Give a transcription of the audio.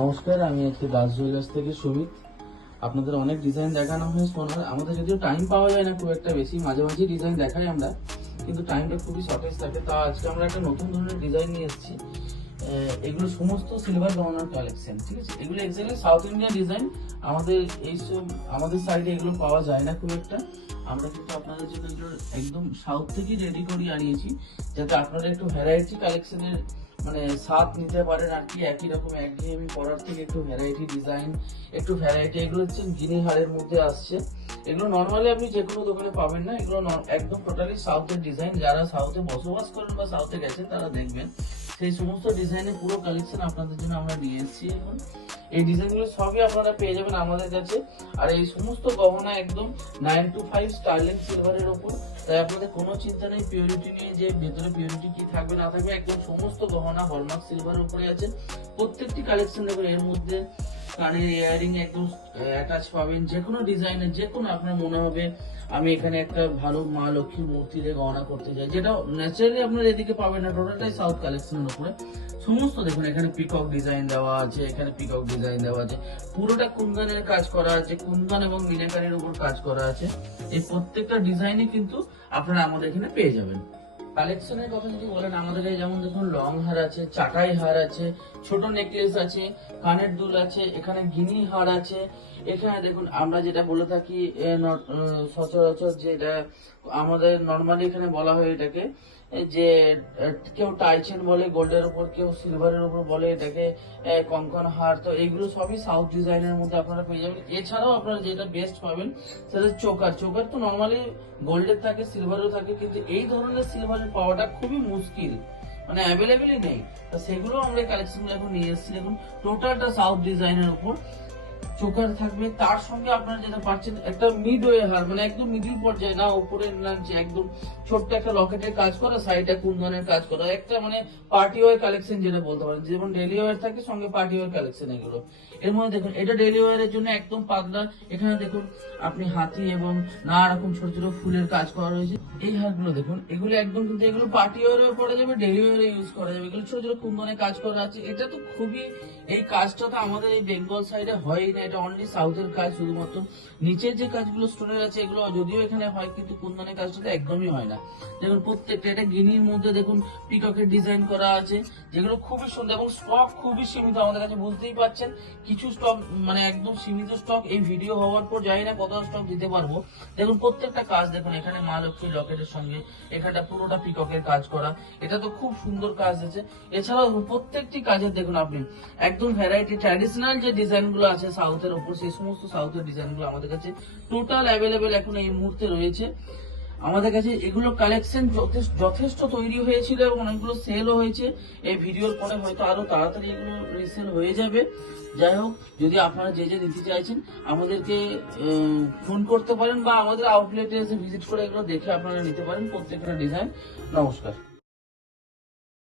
নমস্কার, আমি আজকে দাস জুয়েলার্স থেকে সুমিত। আপনাদের অনেক ডিজাইন দেখানো হয় সোনার। আমাদের যদিও টাইম পাওয়া যায় না খুব একটা বেশি, মাঝে মাঝে ডিজাইন দেখাই আমরা, কিন্তু টাইমটা খুবই শর্টেজ থাকে। তা আজকে আমরা একটা নতুন ধরনের ডিজাইন নিয়ে এসেছি। এগুলো সমস্ত সিলভার গহনার কালেকশন, ঠিক আছে। এগুলো এক্স্যাক্টলি সাউথ ইন্ডিয়ান ডিজাইন। আমাদের এইসব আমাদের সাইডে এগুলো পাওয়া যায় না খুব একটা। আমরা কিন্তু আপনাদের জন্য এগুলো একদম সাউথ থেকে রেডি করে আনিয়েছি, যাতে আপনারা একটু ভ্যারাইটি কালেকশনের মানে স্বাদ নিতে পারেন আর কি। একই রকম একঘেয়েমি পড়ার থেকে একটু ভ্যারাইটি ডিজাইন, একটু ভ্যারাইটি। এগুলো হচ্ছে গিনি হারের মধ্যে আসছে। এগুলো নর্মালি আপনি যে কোনো দোকানে পাবেন না। এগুলো একদম টোটালি সাউথের ডিজাইন। যারা সাউথে বসবাস করেন বা সাউথে গেছেন তারা দেখবেন সেই সমস্ত ডিজাইনের পুরো কালেকশন আপনাদের জন্য আমরা নিয়ে এসেছি এখন। এই ডিজাইনগুলো সবই আপনারা পেয়ে যাবেন আমাদের কাছে। আর এই সমস্ত গহনা একদম 925 স্টার্লিং সিলভারের উপর। তাই আপনাদের কোনো চিন্তা নেই পিওরিটি নিয়ে, যে ভেতরে পিওরিটি কি থাকবে না থাকবে। একদম সমস্ত গহনা হলমার্ক সিলভারের উপরে আছে। প্রত্যেকটি কালেকশন দেখুন, এর মধ্যে কানের ইয়ারিং একদম অ্যাটাচ পাবেন। যে কোনো ডিজাইনের, যে কোনো আপনার মনে হবে আমি এখানে একটা ভালো মা লক্ষ্মীর মূর্তি দিয়ে গহনা করতে চাই, যেটা ন্যাচারালি আপনার এদিকে পাবেন না। টোটালটাই সাউথ কালেকশনের উপরে সমস্ত। দেখুন এখানে পিকক ডিজাইন দেওয়া আছে, এখানে পিকক ডিজাইন দেওয়া আছে, পুরোটা কুন্দনের কাজ করা আছে, কুন্দন এবং মিনাকারির উপর কাজ করা আছে। এই প্রত্যেকটা ডিজাইনই কিন্তু আপনারা আমাদের এখানে পেয়ে যাবেন। কালেকশনের কথা যদি বলেন, আমাদের যেমন দেখুন লং হার আছে, চাটাই হার আছে, ছোট নেকলেস আছে, কানের দুল আছে, এখানে গিনি হার আছে। এখানে দেখুন আমরা যেটা বলে থাকি সচরাচর, যেটা আমাদের নর্মালি এখানে বলা হয় এটাকে, যে কেউ টাইচেন বলে গোল্ডের উপর, কেউ সিলভারের উপর বলে এটাকে কঙ্কন হার। তো এইগুলো সবই সাউথ ডিজাইনের মধ্যে আপনারা পেয়ে যাবেন। এছাড়াও আপনারা যেটা বেস্ট পাবেন সেটা চোকার। চোকার তো নর্মালি গোল্ডের থাকে, সিলভারেরও থাকে, কিন্তু এই ধরনের সিলভারের পাওয়াটা খুবই মুশকিল, মানে অ্যাভেলেবেলই নেই। তো সেগুলো আমরা কালেকশন এখন নিয়ে এসেছি। দেখুন টোটালটা সাউথ ডিজাইনের উপর চোকার থাকবে। তার সঙ্গে আপনারা যেটা পাচ্ছেন একটা মিড ওয়ে হার, মানে একদম মিডিল পর্যায়ে না, উপরে না, একদম ছোট্ট একটা লকেটের কাজ করা, সাইডে কুন্দনের কাজ করা, একটা মানে পার্টি ওয়ার কালেকশন যেটা বলতে পারেন। যেমন ডেলি ওয়ার থাকে, সঙ্গে পার্টি ওয়ার কালেকশন এগুলো। এর মধ্যে দেখুন এটা ডেলি ওয়ারের জন্য একদম পাতলা। এখানে দেখুন আপনি হাতি এবং নানা রকম ছোট ছোট ফুলের কাজ করা রয়েছে। এই হারগুলো দেখুন, এগুলো একদম কিন্তু এগুলো পার্টি ওয়ারে পড়া যাবে, ডেলি ওয়ারে ইউজ করা যাবে। এগুলো ছোট ছোট কুন্দনে কাজ করা আছে। এটা তো খুবই, এই কাজটা তো আমাদের এই বেঙ্গল সাইডে হয় না, এটা অনলি সাউথের কাজ শুধুমাত্র। নিচের যে কাজগুলো স্টোনের আছে এগুলো যদিও এখানে হয়, কিন্তু কুন্দনের কাজটা একদমই হয় না। দেখুন প্রত্যেকটা, এটা গিনির মধ্যে দেখুন পিককের ডিজাইন করা আছে, যেগুলো খুবই সুন্দর এবং স্টক খুবই সীমিত আমাদের কাছে। বুঝতেই পারছেন কিছু স্টক মানে একদম সীমিত স্টক। এই ভিডিও হওয়ার পর জানি না কত স্টক দিতে পারবো। দেখুন প্রত্যেকটা কাজ দেখুন, এখানে মা লক্ষ্মীর লকেটের সঙ্গে এখানটা পুরোটা পিককের কাজ করা, এটা তো খুব সুন্দর কাজ আছে। এছাড়াও প্রত্যেকটি কাজের দেখুন আপনি একদম ভ্যারাইটি ট্র্যাডিশনাল যে ডিজাইন গুলো আছে সাউথের উপর, সেই সমস্ত সাউথের ডিজাইন গুলো আমাদের কাছে টোটাল অ্যাভেলেবেল এখন এই মুহূর্তে রয়েছে। আমাদের কাছে এগুলো কালেকশন যথেষ্ট তৈরি হয়েছিল এবং অনেকগুলো সেলও হয়েছে। এই ভিডিওর পরে হয়তো আরো তাড়াতাড়ি এগুলো রিসেল হয়ে যাবে। যাই হোক, যদি আপনারা যে যে নিতে চাইছেন আমাদেরকে ফোন করতে পারেন, বা আমাদের আউটলেটে এসে ভিজিট করে এগুলো দেখে আপনারা নিতে পারেন প্রত্যেকটা ডিজাইন। নমস্কার।